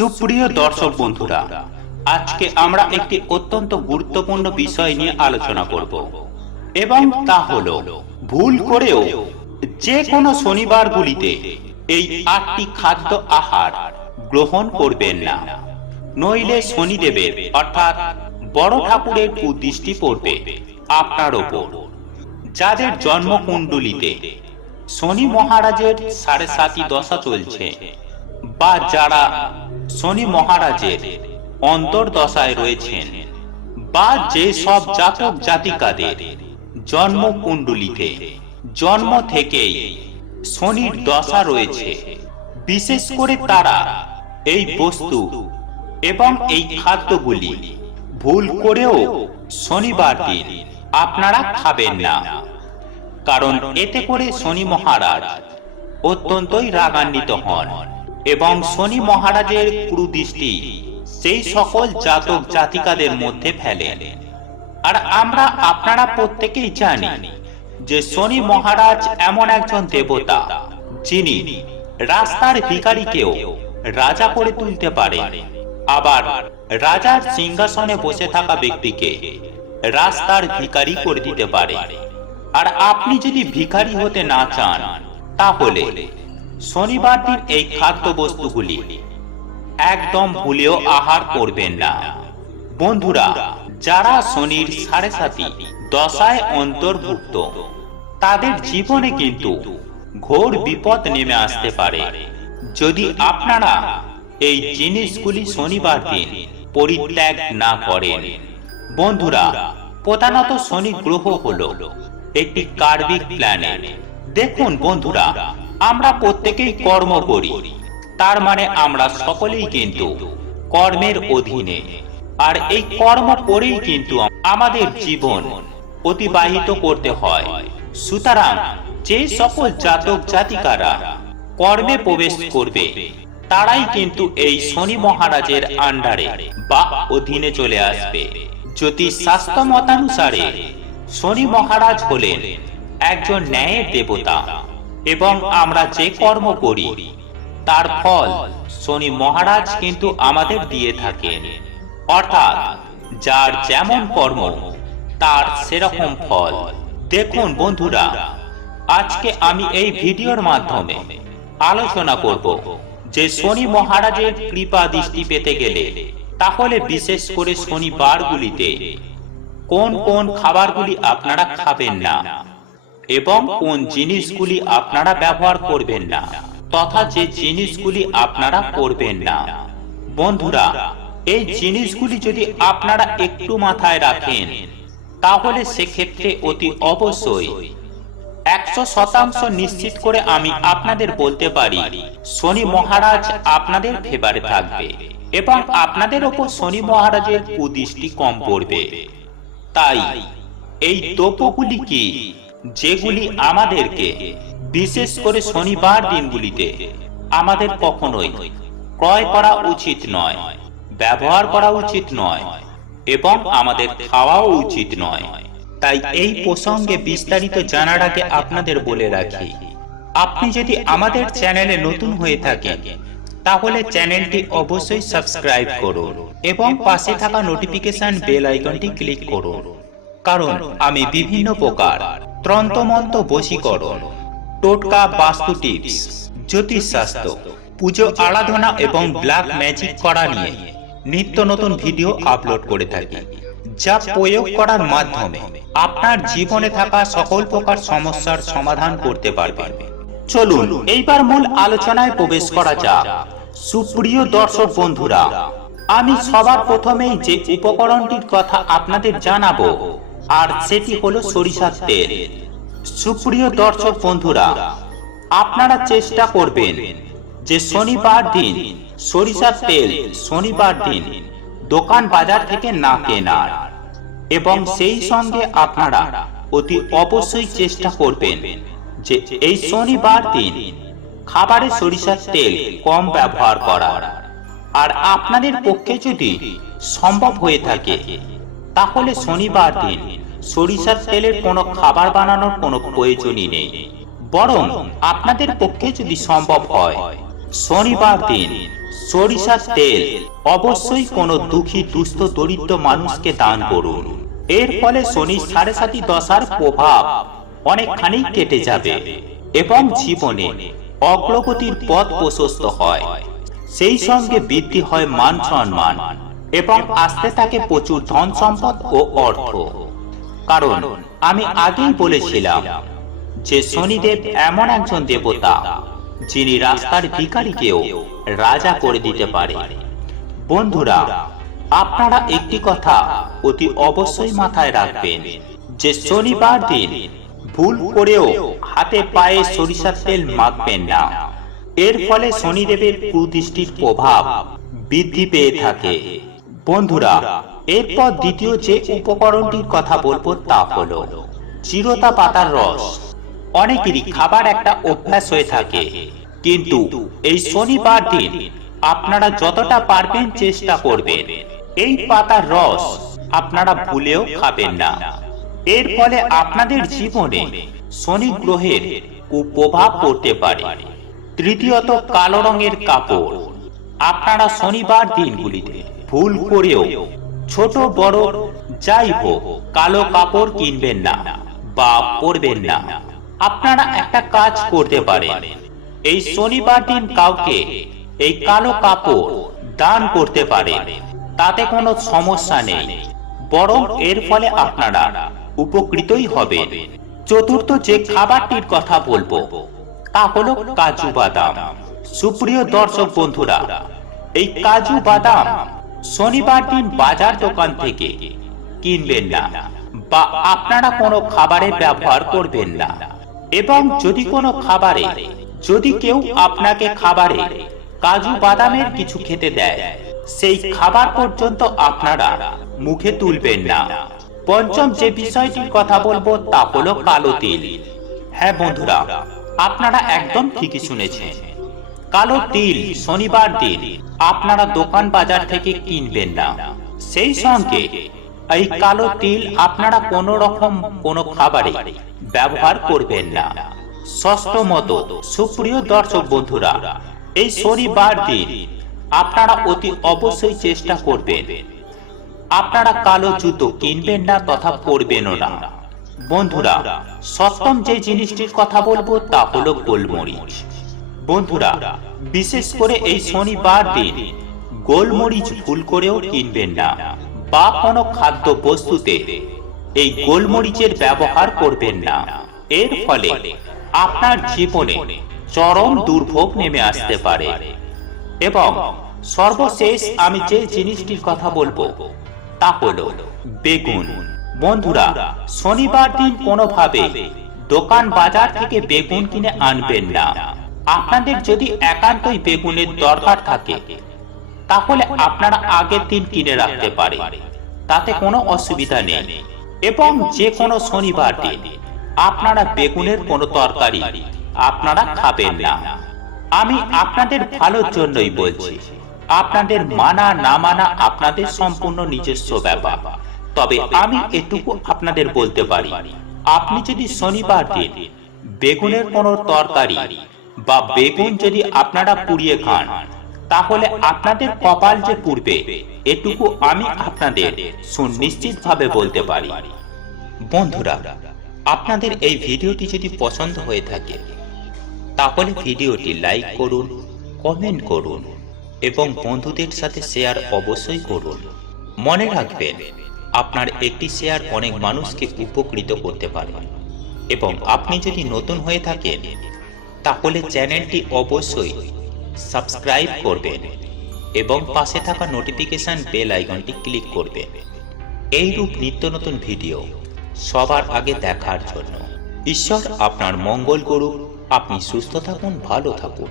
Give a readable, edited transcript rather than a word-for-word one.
সুপ্রিয় দর্শক বন্ধুরা, আজকে আমরা একটি অত্যন্ত গুরুত্বপূর্ণ বিষয় নিয়ে আলোচনা করব এবং তা হলো ভুল করেও যে কোনো শনিবারগুলিতে এই 8টি খাদ্য আহার গ্রহণ করবেন না, নইলে শনিদেবের অর্থাৎ বড় ঠাকুরের কুদৃষ্টি পড়বে আপনার ওপর। যাদের জন্মকুণ্ডলিতে শনি মহারাজের 7.5 দশা চলছে বা যারা শনি মহারাজের অন্তর্দশায় রয়েছেন বা যে সব জাতক জাতিকাদের জন্মকুণ্ডলিতে জন্ম থেকেই শনির দশা রয়েছে, বিশেষ করে তারা এই বস্তু এবং এই খাদ্যগুলি ভুল করেও শনিবার দিন আপনারা খাবেন না। কারণ এতে করে শনি মহারাজ অত্যন্তই রাগান্বিত হন এবং শনি মহারাজের কুদৃষ্টি সেই সকল জাতক জাতিকাদের মধ্যে ফেলেন। আর আমরা আপনারা প্রত্যেকেই জানি যে শনি মহারাজ এমন একজন দেবতা যিনি রাস্তার ভিখারিকেও রাজা করে তুলতে পারে, আবার রাজার সিংহাসনে বসে থাকা ব্যক্তিকে রাস্তার ভিখারি করে দিতে পারে। আর আপনি যদি ভিখারি হতে না চান তাহলে শনিবার দিন এই খাদ্য বস্তুগুলি একদম ভুলেও আহার করবেন না। বন্ধুরা, যারা শনির 7.5 দশায় অন্তর্ভুক্ত তাদের জীবনে কিন্তু ঘোর বিপদ নেমে আসতে পারে যদি আপনারা এই জিনিসগুলি শনিবার দিন পরিত্যাগ না করেন। বন্ধুরা, প্রধানত শনি গ্রহ হলো একটি কার্মিক প্ল্যানেট। দেখুন বন্ধুরা, আমরা প্রত্যেকেই কর্ম করি, তার মানে আমরা সকলেই কিন্তু কর্মের অধীনে, আর এই কর্ম করেই কিন্তু আমাদের জীবন অতিবাহিত করতে হয়। সুতরাং যে সকল জাতক জাতিকারা কর্মে প্রবেশ করবে তারাই কিন্তু এই শনি মহারাজের আন্ডারে বা অধীনে চলে আসবে। জ্যোতিষ শাস্ত্র মতানুসারে শনি মহারাজ হলেন একজন ন্যায়ের দেবতা এবং আমরা যে কর্ম করি তার ফল শনি মহারাজ কিন্তু আমাদের দিয়ে থাকেন। অর্থাৎ যার যেমন কর্ম তার সেরকম ফল। দেখুন বন্ধুরা, আজকে আমি এই ভিডিওর মাধ্যমে আলোচনা করব যে শনি মহারাজের কৃপা দৃষ্টি পেতে গেলে তাহলে বিশেষ করে শনিবারগুলিতে কোন কোন খাবারগুলি আপনারা খাবেন না এবং কোন জিনিসগুলি আপনারা ব্যবহার করবেন না, তথা যে জিনিসগুলি আপনারা করবেন না। বন্ধুরা, এই জিনিসগুলি যদি আপনারা একটু মাথায় রাখেন তাহলে সেক্ষেত্রে অতি অবশ্যই 100% নিশ্চিত করে আমি আপনাদের বলতে পারি শনি মহারাজ আপনাদের ফেভারে থাকবে এবং আপনাদের ওপর শনি মহারাজের কুদৃষ্টি কম পড়বে। তাই এই দ্রব্যগুলি কি যেগুলি আমাদেরকে বিশেষ করে শনিবার দিনগুলিতে আমাদের কখনোই ক্রয় করা উচিত নয়, ব্যবহার করা উচিত নয় এবং আমাদের খাওয়াও উচিত নয়। তাই এই প্রসঙ্গে বিস্তারিত জানার আগে আপনাদের বলে রাখি, আপনি যদি আমাদের চ্যানেলে নতুন হয়ে থাকেন তাহলে চ্যানেলটি অবশ্যই সাবস্ক্রাইব করুন এবং পাশে থাকা নোটিফিকেশন বেল আইকনটি ক্লিক করুন। কারণ আমি বিভিন্ন প্রকার তন্ত্রমন্ত্র, বশীকরণ, টোটকা, বাস্তু টিপস, জ্যোতিষ শাস্ত্র, পুজো আরাধনা এবং ব্ল্যাক ম্যাজিক করা নিয়ে নিত্য নতুন ভিডিও আপলোড করে থাকি, যা প্রয়োগ করার মাধ্যমে আপনার জীবনে থাকা সকল প্রকার সমস্যার সমাধান করতে পারবেন। চলুন এইবার মূল আলোচনায় প্রবেশ করা যাক। সুপ্রিয় দর্শক বন্ধুরা, আমি সবার প্রথমেই যে উপকরণটির কথা আপনাদের জানাবো আর সেটি হলো সরিষার তেল। সুপ্রিয় দর্শক বন্ধুরা, আপনারা চেষ্টা করবেন যে শনিবার দিন সরিষার তেল শনিবার দিন দোকান বাজার থেকে না কেনার, এবং সেই সঙ্গে আপনারা অতি অবশ্যই চেষ্টা করবেন যে এই শনিবার দিন খাবারে সরিষার তেল কম ব্যবহার করার। আর আপনাদের পক্ষে যদি সম্ভব হয়ে থাকে তাহলে শনিবার দিন সরিষার তেলের কোনো খাবার বানানোর কোনো প্রয়োজনই নেই, বরং আপনাদের পক্ষে যদি সম্ভব হয় শনিবার দিন সরিষার তেল অবশ্যই কোনো দুঃখী দুস্থ দরিদ্র মানুষকে দান করুন। এর ফলে শনির 7.5 দশার প্রভাব অনেকখানি কেটে যাবে এবং জীবনে অগ্রগতির পথ প্রশস্ত হয়। সেই সঙ্গে বৃদ্ধি হয় মান সম্মান এবং আসতে থাকে প্রচুর ধন সম্পদ ও অর্থ। কারণ আমি আগেই বলেছিলাম যে শনিদেব এমন একজন দেবতা যিনি রাস্তার ভিখারিকেও রাজা করে দিতে পারে। বন্ধুরা, আপনারা একটি কথা অতি অবশ্যই মাথায় রাখবেন যে শনিবার দিন ভুল করেও হাতে পায়ে সরিষার তেল মাখবেন না। এর ফলে শনিদেবের কুদৃষ্টির প্রভাব বৃদ্ধি পেয়ে থাকে। বন্ধুরা, এরপর দ্বিতীয় যে উপকরণটির কথা বলবো তা হলো চিরতা পাতার রস। অনেকেরই খাবার একটা অভ্যাস হয়ে থাকে, কিন্তু এই শনিবার দিন আপনারা যতটা পারবেন চেষ্টা করবেন এই পাতার রস আপনারা ভুলেও খাবেন না। এর ফলে আপনাদের জীবনে শনি গ্রহের কুপ্রভাব পড়তে পারে। তৃতীয়ত, কালো রঙের কাপড়। আপনারা শনিবার দিনগুলিতে ভুল করেও ছোট বড় যাই হোক কালো কাপড় কিনবেন না বা পরবেন না। আপনারা একটা কাজ করতে পারেন, এই শনিবার দিন কাউকে এই কালো কাপড় দান করতে পারেন, তাতে কোনো সমস্যা নেই, বরং এর ফলে আপনারা উপকৃতই হবেন। চতুর্থ যে খাবারটির কথা বলবো তা হলো কাজু বাদাম। সুপ্রিয় দর্শক বন্ধুরা, এই কাজু বাদাম শনিবার দিন বাজার দোকান থেকে কিনবেন না বা আপনারা কোনো খাবারে ব্যবহার করবেন না। এবং যদি কোনো খাবারে যদি কেউ আপনাকে খাবারে কাজু বাদামের কিছু খেতে দেয়, সেই খাবার পর্যন্ত আপনারা মুখে তুলবেন না। পঞ্চম যে বিষয়টির কথা বলবো তা হলো কালো তিল। হ্যাঁ বন্ধুরা, আপনারা একদম ঠিকই শুনেছেন, কালো তিল শনিবার দিন আপনারা দোকান বাজার থেকে কিনবেন না। সেই সঙ্গে এই কালো তিল আপনারা কোনো রকম কোনো খাবারে ব্যবহার করবেন না। ষষ্ঠমত, সুপ্রিয় দর্শক বন্ধুরা, এই শনিবার দিন আপনারা অতি অবশ্যই চেষ্টা করবেন আপনারা কালো জুতো কিনবেন না তথা পরবেনও না। বন্ধুরা, সপ্তম যে জিনিসটির কথা বলবো তা হলো গোলমরিচ। বন্ধুরা, বিশেষ করে এই শনিবার দিন গোলমরিচ ভুল করেও কিনবেন না বা কোনো খাদ্য বস্তুতে এই গোলমরিচের ব্যবহার করবেন না। এর ফলে আপনার জীবনে চরম দুর্ভোগ নেমে আসতে পারে। এবং সর্বশেষ আমি যে জিনিসটির কথা বলবো তা হলো বেগুন। বন্ধুরা, শনিবার দিন কোনোভাবে দোকান বাজার থেকে বেগুন কিনে আনবেন না। আপনাদের যদি একান্তই বেগুনের দরকার থাকে তাহলে আপনারা আগের দিন কিনে রাখতে পারেন, তাতে কোনো অসুবিধা নেই। এবং যে কোনো শনিবার দিন আপনারা বেগুনের কোনো তরকারি আপনারা খাবেন না। আমি আপনাদের ভালোর জন্যই বলছি, আপনাদের মানা না মানা আপনাদের সম্পূর্ণ নিজস্ব ব্যাপার। তবে আমি এটুকু আপনাদের বলতে পারি, আপনি যদি শনিবার দিন বেগুনের কোনো তরকারি বা বেগুন যদি আপনারা পুড়িয়ে খান তাহলে আপনাদের কপাল যে পুড়বে এটুকু আমি আপনাদের সুনিশ্চিতভাবে বলতে পারি। বন্ধুরা, আপনাদের এই ভিডিওটি যদি পছন্দ হয়ে থাকে তাহলে ভিডিওটি লাইক করুন, কমেন্ট করুন এবং বন্ধুদের সাথে শেয়ার অবশ্যই করুন। মনে রাখবেন, আপনার একটি শেয়ার অনেক মানুষকে উপকৃত করতে পারে। এবং আপনি যদি নতুন হয়ে থাকেন তাহলে চ্যানেলটি অবশ্যই সাবস্ক্রাইব করবেন এবং পাশে থাকা নোটিফিকেশন বেল আইকনটি ক্লিক করবেন এইরূপ নিত্য নতুন ভিডিও সবার আগে দেখার জন্য। ঈশ্বর আপনার মঙ্গল করুক। আপনি সুস্থ থাকুন, ভালো থাকুন।